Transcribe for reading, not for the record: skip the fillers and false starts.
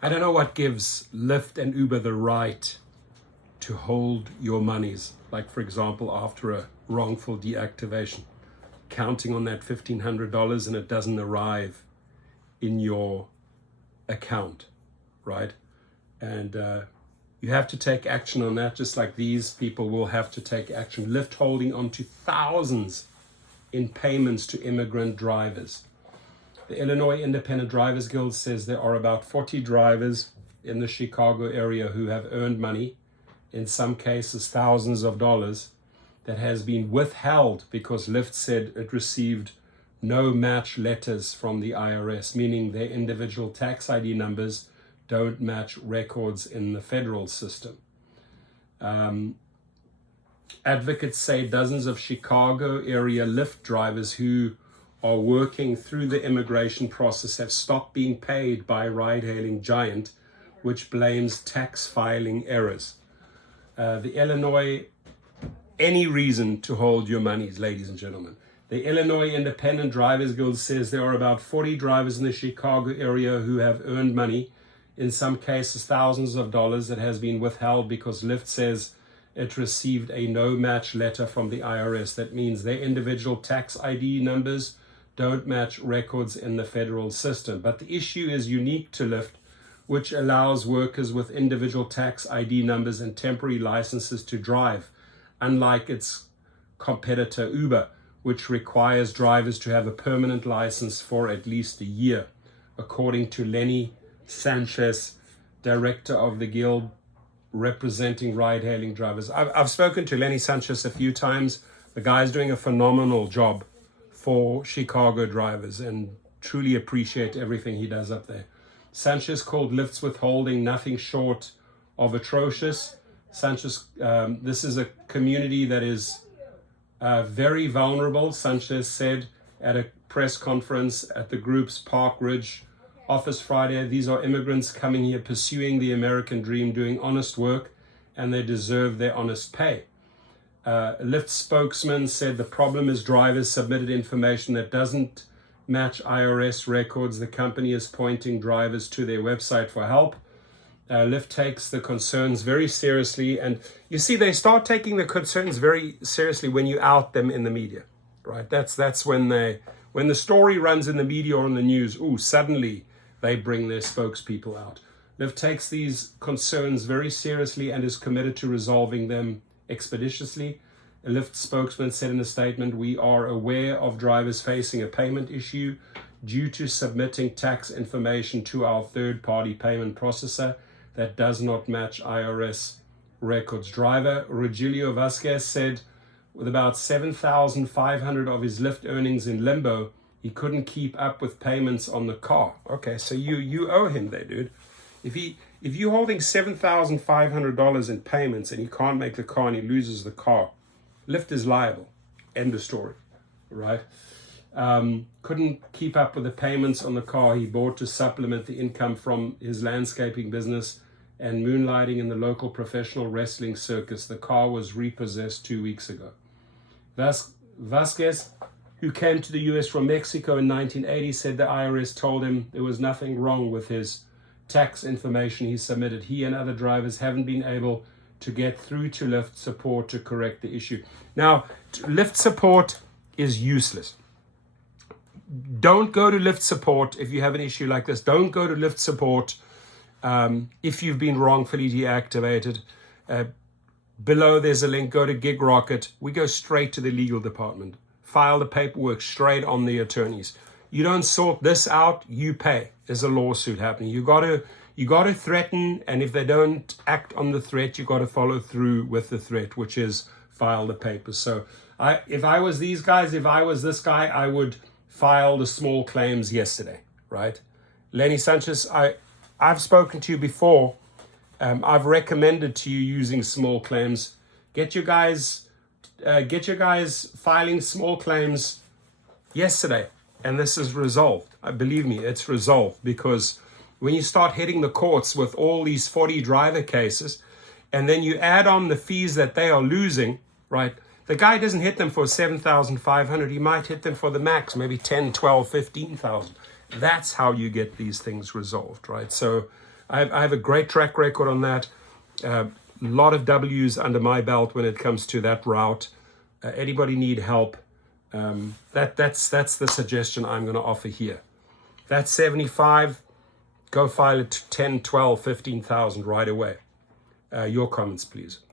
I don't know what gives Lyft and Uber the right to hold your monies, like for example, after a wrongful deactivation, counting on that $1,500 and it doesn't arrive in your account, right? And you have to take action on that, just like these people will have to take action. Lyft holding on to thousands in payments to immigrant drivers. The Illinois Independent Drivers Guild says there are about 40 drivers in the Chicago area who have earned money, in some cases thousands of dollars, that has been withheld because Lyft said it received no match letters from the IRS, meaning their individual tax ID numbers don't match records in the federal system. Advocates say dozens of Chicago area Lyft drivers who are working through the immigration process have stopped being paid by ride-hailing giant, which blames tax filing errors. The Illinois, any reason to hold your monies, ladies and gentlemen. The Illinois Independent Drivers Guild says there are about 40 drivers in the Chicago area who have earned money, in some cases thousands of dollars, that has been withheld because Lyft says it received a no-match letter from the IRS. That means their individual tax ID numbers don't match records in the federal system. But the issue is unique to Lyft, which allows workers with individual tax ID numbers and temporary licenses to drive, unlike its competitor Uber, which requires drivers to have a permanent license for at least a year, according to Lenny Sanchez, director of the Guild representing ride-hailing drivers. I've spoken to Lenny Sanchez a few times. The guy's doing a phenomenal job for Chicago drivers and truly appreciate everything he does up there. Sanchez called Lyft's withholding nothing short of atrocious. Sanchez, this is a community that is very vulnerable, Sanchez said at a press conference at the group's Park Ridge office Friday. These are immigrants coming here pursuing the American dream, doing honest work, and they deserve their honest pay. Lyft spokesman said the problem is drivers submitted information that doesn't match IRS records. The company is pointing drivers to their website for help. Lyft takes the concerns very seriously, and you see they start taking the concerns very seriously when you out them in the media, right? That's when the story runs in the media or on the news, suddenly they bring their spokespeople out. Lyft takes these concerns very seriously and is committed to resolving them expeditiously. A Lyft spokesman said in a statement, "We are aware of drivers facing a payment issue due to submitting tax information to our third-party payment processor that does not match IRS records." Driver Rogelio Vasquez said with about 7,500 of his Lyft earnings in limbo, he couldn't keep up with payments on the car. Okay, so you owe him there, dude. If you're holding $7,500 in payments and he can't make the car and he loses the car, Lyft is liable. End of story, right? Couldn't keep up with the payments on the car he bought to supplement the income from his landscaping business and moonlighting in the local professional wrestling circus. The car was repossessed 2 weeks ago. Vasquez, who came to the US from Mexico in 1980, said the IRS told him there was nothing wrong with his tax information he submitted. He and other drivers haven't been able to get through to Lyft support to correct the issue. Now, Lyft support is useless. Don't go to Lyft support if you have an issue like this. Don't go to Lyft support if you've been wrongfully deactivated. Below there's a link. Go to Gig Rocket. We go straight to the legal department. File the paperwork straight on the attorneys. You don't sort this out, you pay. There's a lawsuit happening. You got to threaten, and if they don't act on the threat, you got to follow through with the threat, which is file the papers. So if I was these guys, if I was this guy, I would file the small claims yesterday, right? Lenny Sanchez, I've spoken to you before. I've recommended to you using small claims. Get your guys filing small claims yesterday, and this is resolved. Believe me, it's resolved, because when you start hitting the courts with all these 40 driver cases, and then you add on the fees that they are losing, right? The guy doesn't hit them for 7,500. He might hit them for the max, maybe 10, 12, 15,000. That's how you get these things resolved, right? So I have a great track record on that. A lot of W's under my belt when it comes to that route. Anybody need help? That's the suggestion I'm going to offer here. That's 75. Go file it to 10, 12, 15,000 right away. Your comments, please.